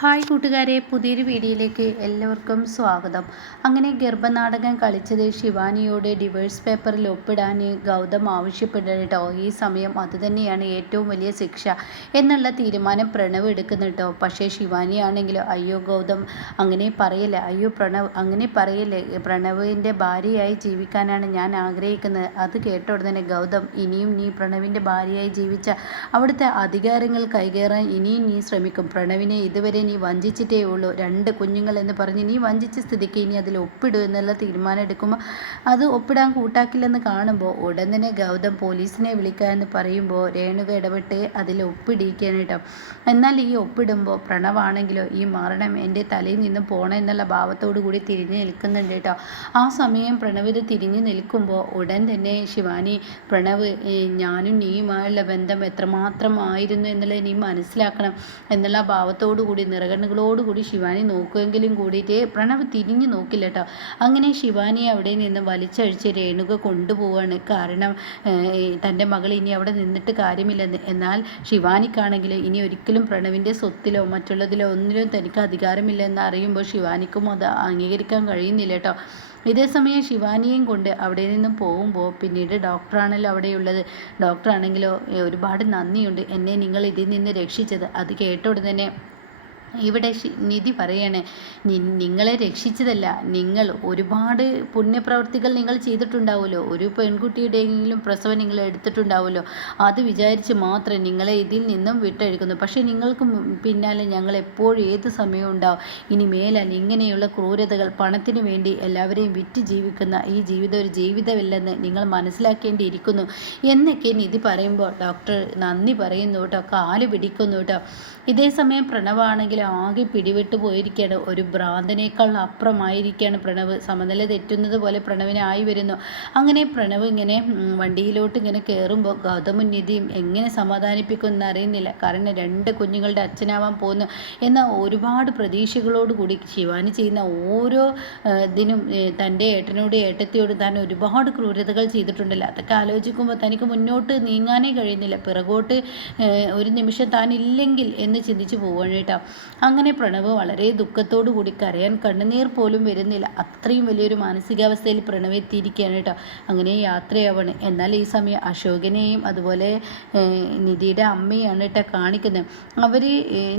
Hi കൂട്ടുകാരെ പുതിയൊരു വീഡിയോയിലേക്ക് എല്ലാവർക്കും സ്വാഗതം. അങ്ങനെ ഗർഭനാടകം കളിച്ചത് ശിവാനിയോട് ഡിവേഴ്സ് പേപ്പറിൽ ഒപ്പിടാൻ ഗൗതം ആവശ്യപ്പെട്ടു ഈ സമയം അതുതന്നെയാണ് ഏറ്റവും വലിയ ശിക്ഷ എന്നുള്ള തീരുമാനം പ്രണവ് എടുക്കുന്നുട്ടോ പക്ഷേ ശിവാനിയാണെങ്കിൽ അയ്യോ ഗൗതം അങ്ങനെ പറയല്ലേ അയ്യോ പ്രണവ് അങ്ങനെ പറയല്ലേ പ്രണവിന്റെ ഭാര്യയായി ജീവിക്കാനാണ് ഞാൻ ആഗ്രഹിക്കുന്നത് അത് കേട്ട ഉടനെ ഗൗതം ഇനിയും നീ പ്രണവിന്റെ ഭാര്യയായി ജീവിച്ച അവിടുത്തെ അധികാരങ്ങൾ കൈകേറാൻ ഇനിയും നീ ശ്രമിക്കും. പ്രണവിനെ ഇതുവരെ നീ വഞ്ചിച്ചിട്ടേ ഉള്ളൂ. രണ്ട് കുഞ്ഞുങ്ങൾ എന്ന് പറഞ്ഞ് നീ വഞ്ചിച്ച സ്ഥിതിക്ക് ഇനി അതിൽ ഒപ്പിടും എന്നുള്ള തീരുമാനം എടുക്കുമ്പോൾ അത് ഒപ്പിടാൻ കൂട്ടാക്കില്ലെന്ന് കാണുമ്പോൾ ഉടൻ തന്നെ ഗൗതം പോലീസിനെ വിളിക്കുക എന്ന് പറയുമ്പോൾ രേണുക ഇടപെട്ട് അതിൽ ഒപ്പിടിയിക്കാനായിട്ടോ എന്നാൽ ഈ ഒപ്പിടുമ്പോൾ പ്രണവാണെങ്കിലോ ഈ മരണം എന്റെ തലയിൽ നിന്നും പോകണം എന്നുള്ള ഭാവത്തോടു കൂടി തിരിഞ്ഞ് നിൽക്കുന്നുണ്ട് കേട്ടോ. ആ സമയം പ്രണവ് ഇത് തിരിഞ്ഞ് നിൽക്കുമ്പോൾ ഉടൻ തന്നെ ശിവാനി പ്രണവ് ഞാനും നീയുമായുള്ള ബന്ധം എത്രമാത്രമായിരുന്നു എന്നുള്ളത് നീ മനസ്സിലാക്കണം എന്നുള്ള ഭാവത്തോടു കൂടി നിറകണ്ണുകളോടുകൂടി ശിവാനി നോക്കുമെങ്കിലും കൂടിയിട്ട് പ്രണവ് തിരിഞ്ഞു നോക്കില്ല കേട്ടോ അങ്ങനെ ശിവാനി അവിടെ നിന്ന് വലിച്ചഴിച്ച് രേണുക കൊണ്ടുപോവാണ്. കാരണം തന്റെ മകൾ ഇനി അവിടെ നിന്നിട്ട് കാര്യമില്ലെന്ന്. എന്നാൽ ശിവാനിക്കാണെങ്കിൽ ഇനി ഒരിക്കലും പ്രണവിന്റെ സ്വത്തിലോ മറ്റുള്ളതിലോ ഒന്നിലും തനിക്ക് അധികാരമില്ലെന്ന് അറിയുമ്പോൾ ശിവാനിക്കും അത് അംഗീകരിക്കാൻ കഴിയുന്നില്ല കേട്ടോ ഇതേസമയം ശിവാനിയും കൊണ്ട് അവിടെ നിന്നും പോകുമ്പോൾ പിന്നീട് ഡോക്ടറാണല്ലോ അവിടെയുള്ളത്. ഡോക്ടറാണെങ്കിലോ ഒരുപാട് നന്ദിയുണ്ട്. എന്നെ നിങ്ങൾ ഇതിൽ നിന്ന് രക്ഷിച്ചത്. അത് കേട്ട ഉടനെ ഇവിടെ നിധി പറയണേ നിങ്ങളെ രക്ഷിച്ചതല്ല നിങ്ങൾ ഒരുപാട് പുണ്യപ്രവർത്തികൾ നിങ്ങൾ ചെയ്തിട്ടുണ്ടാവുമല്ലോ. ഒരു പെൺകുട്ടിയുടെയെങ്കിലും പ്രസവം നിങ്ങൾ എടുത്തിട്ടുണ്ടാവുമല്ലോ. അത് വിചാരിച്ച് മാത്രം നിങ്ങളെ ഇതിൽ നിന്നും വിട്ടഴിക്കുന്നു. പക്ഷേ നിങ്ങൾക്ക് പിന്നാലെ ഞങ്ങൾ എപ്പോഴും ഏത് സമയവും ഉണ്ടാവും. ഇനി മേലാൽ ഇങ്ങനെയുള്ള ക്രൂരതകൾ പണത്തിന് വേണ്ടി എല്ലാവരെയും വിറ്റ് ജീവിക്കുന്ന ഈ ജീവിതം ഒരു ജീവിതമില്ലെന്ന് നിങ്ങൾ മനസ്സിലാക്കേണ്ടിയിരിക്കുന്നു. എന്നൊക്കെ നിധി പറയുമ്പോൾ ഡോക്ടർ നന്ദി പറയുന്നു കേട്ടോ കാൽ പിടിക്കുന്നു കേട്ടോ. ഇതേ സമയം പ്രണവാണെങ്കിൽ ആകെ പിടിവിട്ട് പോയിരിക്കുകയാണ് ഒരു ഭ്രാന്തനേക്കാൾ അപ്പുറമായിരിക്കുകയാണ് പ്രണവ്. സമനില തെറ്റുന്നത് പോലെ പ്രണവിനായി വരുന്നു. അങ്ങനെ പ്രണവ് ഇങ്ങനെ വണ്ടിയിലോട്ട് ഇങ്ങനെ കയറുമ്പോൾ ഗൗതമും നിധിയും എങ്ങനെ സമാധാനിപ്പിക്കുമെന്ന് അറിയുന്നില്ല. കാരണം രണ്ട് കുഞ്ഞുങ്ങളുടെ അച്ഛനാവാൻ പോകുന്നു എന്ന ഒരുപാട് പ്രതീക്ഷകളോടുകൂടി ശിവാനി ചെയ്യുന്ന ഓരോ ഇതിനും തന്റെ ഏട്ടനോട് ഏട്ടത്തിയോട് താൻ ഒരുപാട് ക്രൂരതകൾ ചെയ്തിട്ടുണ്ടല്ലോ. അതൊക്കെ ആലോചിക്കുമ്പോൾ തനിക്ക് മുന്നോട്ട് നീങ്ങാനേ കഴിയുന്നില്ല. പിറകോട്ട് ഒരു നിമിഷം താൻ ഇല്ലെങ്കിൽ എന്ന് ചിന്തിച്ച് പോവുകയാണ് കേട്ടോ. അങ്ങനെ പ്രണവ് വളരെ ദുഃഖത്തോടു കൂടി കരയാൻ കണ്ണുനീർ പോലും വരുന്നില്ല. അത്രയും വലിയൊരു മാനസികാവസ്ഥയിൽ പ്രണവ് എത്തിയിരിക്കുകയാണ് കേട്ടോ. അങ്ങനെ യാത്രയാവണം. എന്നാൽ ഈ സമയം അശോകനെയും അതുപോലെ നിധിയുടെ അമ്മയാണ് കേട്ടോ കാണിക്കുന്നത്. അവർ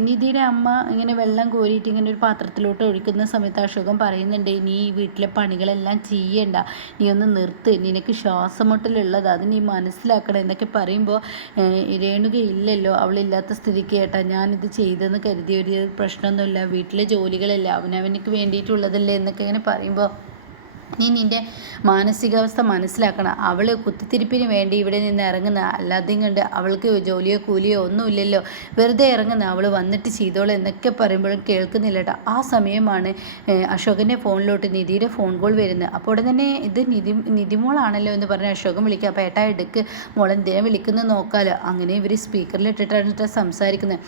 നിധിയുടെ അമ്മ ഇങ്ങനെ വെള്ളം കോരിയിട്ട് ഇങ്ങനെ ഒരു പാത്രത്തിലോട്ട് ഒഴിക്കുന്ന സമയത്ത് അശോകം പറയുന്നുണ്ട് നീ ഈ വീട്ടിലെ പണികളെല്ലാം ചെയ്യണ്ട. നീ ഒന്ന് നിർത്ത്. നിനക്ക് ശ്വാസമുട്ടലുള്ളത് അത് നീ മനസ്സിലാക്കണം എന്നൊക്കെ പറയുമ്പോൾ രേണുക ഇല്ലല്ലോ അവളില്ലാത്ത സ്ഥിതിക്ക് കേട്ടാ ഞാനിത് ചെയ്തെന്ന് കരുതിയൊരു പ്രശ്നമൊന്നുമില്ല. വീട്ടിലെ ജോലികളല്ല. അവനവനക്ക് വേണ്ടിയിട്ടുള്ളതല്ലേ എന്നൊക്കെ ഇങ്ങനെ പറയുമ്പോൾ നീ നിന്റെ മാനസികാവസ്ഥ മനസ്സിലാക്കണം. അവൾ കുത്തിത്തിരിപ്പിന് വേണ്ടി ഇവിടെ നിന്ന് ഇറങ്ങുന്ന അല്ലാതെ കണ്ട് അവൾക്ക് ജോലിയോ കൂലിയോ ഒന്നുമില്ലല്ലോ. വെറുതെ ഇറങ്ങുന്ന അവൾ വന്നിട്ട് ചെയ്തോളൂ എന്നൊക്കെ പറയുമ്പോഴും കേൾക്കുന്നില്ല കേട്ടോ ആ സമയമാണ് അശോകന്റെ ഫോണിലോട്ട് നിധിയുടെ ഫോൺ കോൾ വരുന്നത്. അപ്പോൾ തന്നെ ഇത് നിധി നിധിമോളാണല്ലോ എന്ന് പറഞ്ഞ് അശോകൻ വിളിക്കുക. അപ്പോൾ ഏട്ടാ എടുക്ക്. മോളെന്തിനാ വിളിക്കുന്നത് നോക്കാമല്ലോ അങ്ങനെ ഇവർ സ്പീക്കറിൽ ഇട്ടിട്ടാണ് സംസാരിക്കുന്നത്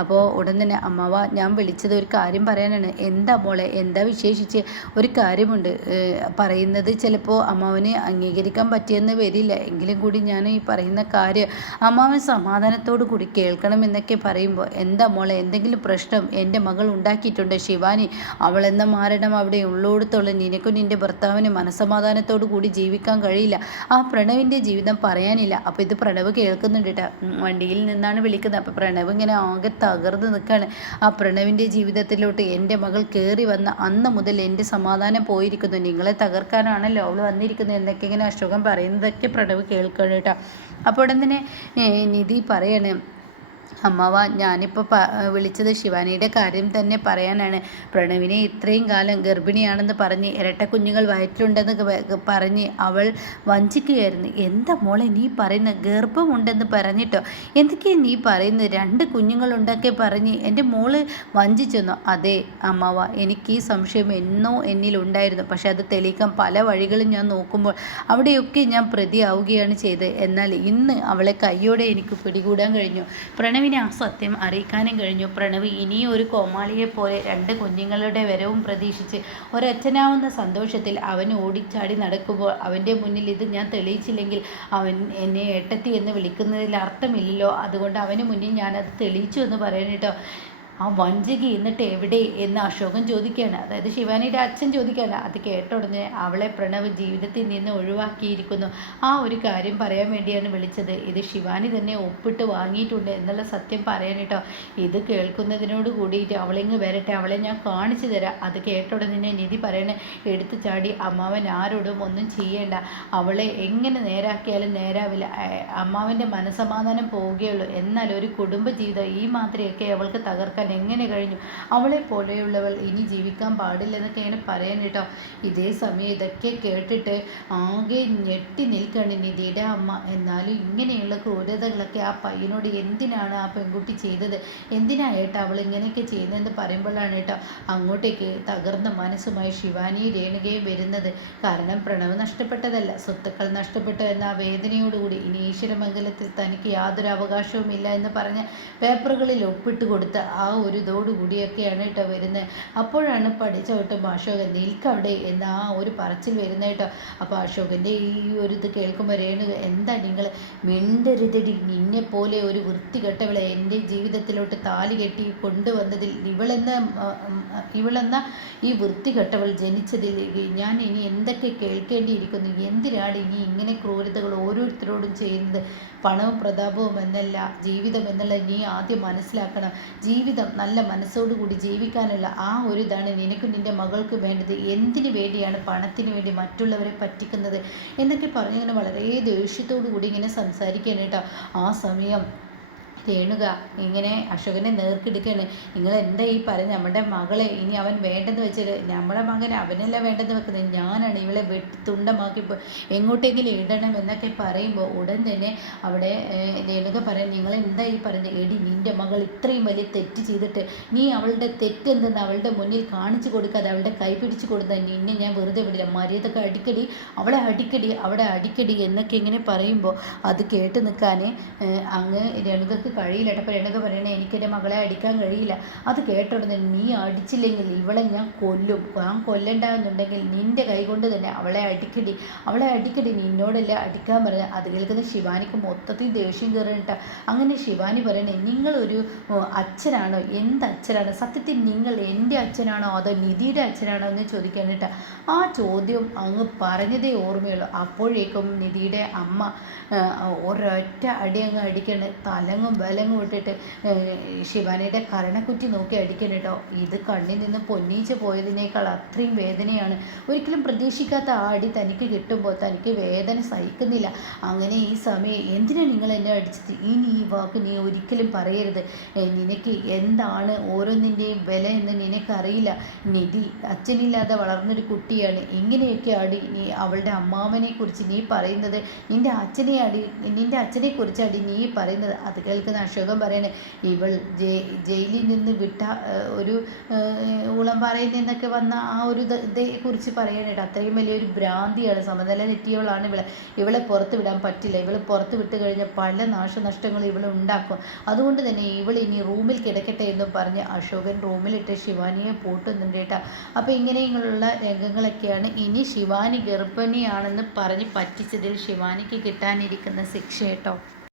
അപ്പോൾ ഉടൻ തന്നെ അമ്മാവ ഞാൻ വിളിച്ചത് ഒരു കാര്യം പറയാനാണ്. എന്താ മോളെ? എന്താ വിശേഷിച്ച്? ഒരു കാര്യമുണ്ട്. പറയുന്നത് ചിലപ്പോൾ അമ്മാവന് അംഗീകരിക്കാൻ പറ്റിയെന്ന് വരില്ല. എങ്കിലും കൂടി ഞാൻ ഈ പറയുന്ന കാര്യം അമ്മാവൻ സമാധാനത്തോടു കൂടി കേൾക്കണം എന്നൊക്കെ പറയുമ്പോൾ എന്താ മോളെ എന്തെങ്കിലും പ്രശ്നം എന്റെ മകൾ ഉണ്ടാക്കിയിട്ടുണ്ട് ശിവാനി? അവൾ എന്ന മാരണം അവിടെ ഉള്ളോടത്തോളം നിനക്കും നിന്റെ ഭർത്താവിന് മനസമാധാനത്തോടു കൂടി ജീവിക്കാൻ കഴിയില്ല. ആ പ്രണവിന്റെ ജീവിതം പറയാനില്ല. അപ്പോൾ ഇത് പ്രണവ് കേൾക്കുന്നുണ്ട് വണ്ടിയിൽ നിന്നാണ് വിളിക്കുന്നത്. അപ്പോൾ പ്രണവ് ഇങ്ങനെ ആകെ തകർന്ന് നിൽക്കുകയാണ് ആ പ്രണവിന്റെ ജീവിതത്തിലോട്ട് എന്റെ മകൾ കയറി വന്ന അന്ന് മുതൽ എന്റെ സമാധാനം പോയിരിക്കുന്നു. നിങ്ങളെ തകർക്കാനാണല്ലോ അവൾ വന്നിരിക്കുന്നത് എന്നൊക്കെ ഇങ്ങനെ അശോകൻ പറയുന്നതൊക്കെ പ്രണവ് കേൾക്കണം കേട്ടോ. അപ്പോൾ ഉടൻ തന്നെ നിധി പറയണേ അമ്മാവ ഞാനിപ്പോൾ വിളിച്ചത് ശിവാനിയുടെ കാര്യം തന്നെ പറയാനാണ്. പ്രണവിനെ ഇത്രയും കാലം ഗർഭിണിയാണെന്ന് പറഞ്ഞ് ഇരട്ട കുഞ്ഞുങ്ങൾ വയറ്റിലുണ്ടെന്ന് പറഞ്ഞ് അവൾ വഞ്ചിക്കുകയായിരുന്നു. എന്താ മോളെ നീ പറയുന്ന ഗർഭമുണ്ടെന്ന് പറഞ്ഞിട്ടോ? എന്തൊക്കെയാണ് നീ പറയുന്നത്? രണ്ട് കുഞ്ഞുങ്ങളുണ്ടൊക്കെ പറഞ്ഞ് എന്റെ മോൾ വഞ്ചിച്ചെന്നോ? അതെ അമ്മാവ എനിക്ക് ഈ സംശയം എന്നോ എന്നിലുണ്ടായിരുന്നു. പക്ഷെ അത് തെളിയിക്കാൻ പല വഴികളും ഞാൻ നോക്കുമ്പോൾ അവിടെയൊക്കെ ഞാൻ പ്രതിയാവുകയാണ് ചെയ്തത്. എന്നാൽ ഇന്ന് അവളെ കയ്യോടെ എനിക്ക് പിടികൂടാൻ കഴിഞ്ഞു. പ്രണവി പ്രണവിനെ ആ സത്യം അറിയിക്കാനും കഴിഞ്ഞു. പ്രണവ് ഇനിയും ഒരു കോമാളിയെ പോലെ രണ്ട് കുഞ്ഞുങ്ങളുടെ വരവും പ്രതീക്ഷിച്ച് ഒരച്ഛനാവുന്ന സന്തോഷത്തിൽ അവൻ ഓടിച്ചാടി നടക്കുമ്പോൾ അവന്റെ മുന്നിൽ ഇത് ഞാൻ തെളിയിച്ചില്ലെങ്കിൽ അവൻ എന്നെ ഏട്ടത്തി എന്ന് വിളിക്കുന്നതിൽ അർത്ഥമില്ലല്ലോ. അതുകൊണ്ട് അവന് മുന്നിൽ ഞാനത് തെളിയിച്ചു എന്ന് പറയാൻ ആ വഞ്ചകി എന്നിട്ട് എവിടെ എന്ന് അശോകൻ ചോദിക്കുകയാണ്. അതായത് ശിവാനിയുടെ അച്ഛൻ ചോദിക്കുകയാണ് അത് കേട്ട ഉടനെ അവളെ പ്രണവ് ജീവിതത്തിൽ നിന്ന് ഒഴിവാക്കിയിരിക്കുന്നു. ആ ഒരു കാര്യം പറയാൻ വേണ്ടിയാണ് വിളിച്ചത്. ഇത് ശിവാനി തന്നെ ഒപ്പിട്ട് വാങ്ങിയിട്ടുണ്ട് എന്നുള്ള സത്യം പറയാൻ കേട്ടോ. ഇത് കേൾക്കുന്നതിനോട് കൂടിയിട്ട് അവളിങ്ങ് വരട്ടെ അവളെ ഞാൻ കാണിച്ചു തരാം. അത് കേട്ട ഉടനെ നിധി പറയണേ എടുത്തു ചാടി അമ്മാവൻ ആരോടും ഒന്നും ചെയ്യേണ്ട. അവളെ എങ്ങനെ നേരാക്കിയാലും നേരാവില്ല. അമ്മാവന്റെ മനസമാധാനം പോവുകയുള്ളൂ എന്നാൽ ഒരു കുടുംബജീവിതം ഈ മാതിരിയൊക്കെ അവൾക്ക് തകർക്കാൻ എങ്ങനെ കഴിഞ്ഞു? അവളെ പോലെയുള്ളവൾ ഇനി ജീവിക്കാൻ പാടില്ലെന്നൊക്കെയാണ് പറയാൻ കേട്ടോ. ഇതേ സമയം ഇതൊക്കെ കേട്ടിട്ട് ആകെ ഞെട്ടി നിൽക്കുകയാണ് നിധിയുടെ അമ്മ. എന്നാലും ഇങ്ങനെയുള്ള ക്രൂരതകളൊക്കെ ആ പയ്യനോട് എന്തിനാണ് ആ പെൺകുട്ടി ചെയ്തത്? എന്തിനായിട്ടോ അവൾ ഇങ്ങനെയൊക്കെ ചെയ്യുന്നതെന്ന് പറയുമ്പോഴാണ് കേട്ടോ അങ്ങോട്ടേക്ക് തകർന്ന മനസ്സുമായി ശിവാനി രേണുകയും വരുന്നത്. കാരണം പ്രണവ് നഷ്ടപ്പെട്ടതല്ല. സ്വത്തുക്കൾ നഷ്ടപ്പെട്ടു എന്ന ആ വേദനയോടുകൂടി ഇനി ഈശ്വരമംഗലത്തിൽ തനിക്ക് യാതൊരു അവകാശവും ഇല്ല എന്ന് പറഞ്ഞ് പേപ്പറുകളിൽ ഒപ്പിട്ട് കൊടുത്ത ആ ഒരു ഇതോടുകൂടിയൊക്കെയാണ് കേട്ടോ വരുന്നത് അപ്പോഴാണ് പഠിച്ച കേട്ടോ അശോകൻ നിൽക്കവിടെ എന്ന ഒരു പറച്ചിൽ വരുന്നത് കേട്ടോ. അപ്പോൾ അശോകന്റെ ഈ ഒരു ഇത് കേൾക്കുമ്പോൾ രേണു എന്താ നിങ്ങൾ മിണ്ടരുതടി നിന്നെ പോലെ ഒരു വൃത്തികെട്ടവളെ എന്റെ ജീവിതത്തിലോട്ട് താലി കെട്ടി കൊണ്ടുവന്നതിൽ ഇവളെന്ന ഇവളെന്ന ഈ വൃത്തികെട്ടവൾ ജനിച്ചതിൽ ഞാൻ ഇനി എന്തൊക്കെ കേൾക്കേണ്ടിയിരിക്കുന്നു? എന്തിനാണ് ഇനി ഇങ്ങനെ ക്രൂരതകൾ ഓരോരുത്തരോടും ചെയ്യുന്നത്? പണവും പ്രതാപവും എന്നല്ല ജീവിതം എന്നുള്ള നീ ആദ്യം മനസ്സിലാക്കണം. ജീവിതം നല്ല മനസ്സോടുകൂടി ജീവിക്കാനുള്ള ആ ഒരു ഇതാണ് നിനക്കും നിന്റെ മകൾക്ക് വേണ്ടത്. എന്തിനു വേണ്ടിയാണ് പണത്തിന് വേണ്ടി മറ്റുള്ളവരെ പറ്റിക്കുന്നത്? എന്നൊക്കെ പറഞ്ഞിങ്ങനെ വളരെ ദേഷ്യത്തോടു കൂടി ഇങ്ങനെ സംസാരിക്കുകയാണ് ആ സമയം രേണുക ഇങ്ങനെ അശോകനെ നേർക്കെടുക്കുകയാണ് നിങ്ങൾ എന്താ ഈ പറയുന്നത്? നമ്മുടെ മകളെ ഇനി അവൻ വേണ്ടെന്ന് വെച്ചാൽ നമ്മുടെ മകൻ അവനല്ല വേണ്ടെന്ന് വെക്കുന്നത്. ഞാനാണ് ഇവളെ വെട്ടി തുണ്ടമാക്കി എങ്ങോട്ടെങ്കിലും ഇടണം എന്നൊക്കെ പറയുമ്പോൾ ഉടൻ തന്നെ അവിടെ രേണുക പറയാൻ നിങ്ങൾ എന്താ ഈ പറയുന്നത്? എടി നിന്റെ മകൾ ഇത്രയും വലിയ തെറ്റ് ചെയ്തിട്ട് നീ അവളുടെ തെറ്റെന്തെന്ന് അവളുടെ മുന്നിൽ കാണിച്ചു കൊടുക്കാതെ അവളുടെ കൈ പിടിച്ചു കൊടുത്താൽ നിന്നെ ഞാൻ വെറുതെ വിടില്ല. മര്യാദയ്ക്ക് അടിക്കടി അവളെ അടിക്കടി അവിടെ അടിക്കടി എന്നൊക്കെ ഇങ്ങനെ പറയുമ്പോൾ അത് കേട്ട് നിൽക്കാൻ അങ്ങ് രേണുകക്ക് കഴിയില്ല അപ്പോൾ രേണുക പറയണേ എനിക്ക് എന്റെ മകളെ അടിക്കാൻ കഴിയില്ല. അത് കേട്ടുടനെ നീ അടിച്ചില്ലെങ്കിൽ ഇവളെ ഞാൻ കൊല്ലും. ഞാൻ കൊല്ലണ്ടെന്നുണ്ടെങ്കിൽ നിന്റെ കൈകൊണ്ട് തന്നെ അവളെ അടിക്കടി. അവളെ അടിക്കടി നിന്നോടല്ല അടിക്കാൻ പറഞ്ഞ അത് കേൾക്കുന്ന ശിവാനിക്ക് മൊത്തത്തിൽ ദേഷ്യം കയറിട്ട അങ്ങനെ ശിവാനി പറയണേ നിങ്ങളൊരു അച്ഛനാണോ? എന്ത് അച്ഛനാണോ? സത്യത്തിൽ നിങ്ങൾ എന്റെ അച്ഛനാണോ അതോ നിധിയുടെ അച്ഛനാണോ എന്ന് ചോദിക്കാനിട്ട ആ ചോദ്യം അങ്ങ് പറഞ്ഞതേ ഓർമ്മയുള്ളൂ. അപ്പോഴേക്കും നിധിയുടെ അമ്മ ഒരൊറ്റ അടി അങ്ങ് അടിക്കണേ. തലങ്ങും ബലങ്ങും വിട്ടിട്ട് ശിവാനിയുടെ കരണക്കുറ്റി നോക്കി അടിക്കണം കേട്ടോ ഇത് കണ്ണിൽ നിന്ന് പൊന്നീച്ച് പോയതിനേക്കാൾ അത്രയും വേദനയാണ്. ഒരിക്കലും പ്രതീക്ഷിക്കാത്ത ആ അടി തനിക്ക് കിട്ടുമ്പോൾ തനിക്ക് വേദന സഹിക്കുന്നില്ല. അങ്ങനെ ഈ സമയം എന്തിനാണ് നിങ്ങൾ എന്നെ അടിച്ചത്? ഇനി ഈ വാക്ക് നീ ഒരിക്കലും പറയരുത്. നിനക്ക് എന്താണ് ഓരോന്നിന്റെയും വില എന്ന് നിനക്കറിയില്ല. നിധി അച്ഛനില്ലാതെ വളർന്നൊരു കുട്ടിയാണ്. ഇങ്ങനെയൊക്കെ അടി നീ അവളുടെ അമ്മാവനെ കുറിച്ച് നീ പറയുന്നത് നിന്റെ അച്ഛനെ അടി നിന്റെ അച്ഛനെ കുറിച്ചാടി നീ പറയുന്നത് അത് കേൾക്കുന്ന അശോകൻ പറയണേ. ഇവൾ ജയിലിൽ നിന്ന് വിട്ട ഒരു ഊളംപാറയിൽ നിന്നൊക്കെ വന്ന ആ ഒരു ഇതേ കുറിച്ച് പറയണേട്ടോ അത്രയും വലിയൊരു ഭ്രാന്തിയാണ്. സമനില തെറ്റിയവളാണ് ഇവളെ. ഇവളെ പുറത്ത് വിടാൻ പറ്റില്ല. ഇവൾ പുറത്ത് വിട്ട് കഴിഞ്ഞാൽ പല നാശനഷ്ടങ്ങളും ഇവൾ ഉണ്ടാക്കും. അതുകൊണ്ട് തന്നെ ഇവൾ ഇനി റൂമിൽ കിടക്കട്ടെ എന്ന് പറഞ്ഞ് അശോകൻ റൂമിലിട്ട് ശിവാനിയെ പൂട്ടുന്നുണ്ട് കേട്ടോ അപ്പോൾ ഇങ്ങനെയുള്ള രംഗങ്ങളൊക്കെയാണ് ഇനി ശിവാനി ഗർഭിണിയാണെന്ന് പറഞ്ഞ് പറ്റിച്ചതിൽ ശിവാനിക്ക് കിട്ടാനിരിക്കുന്ന ശിക്ഷ കേട്ടോ.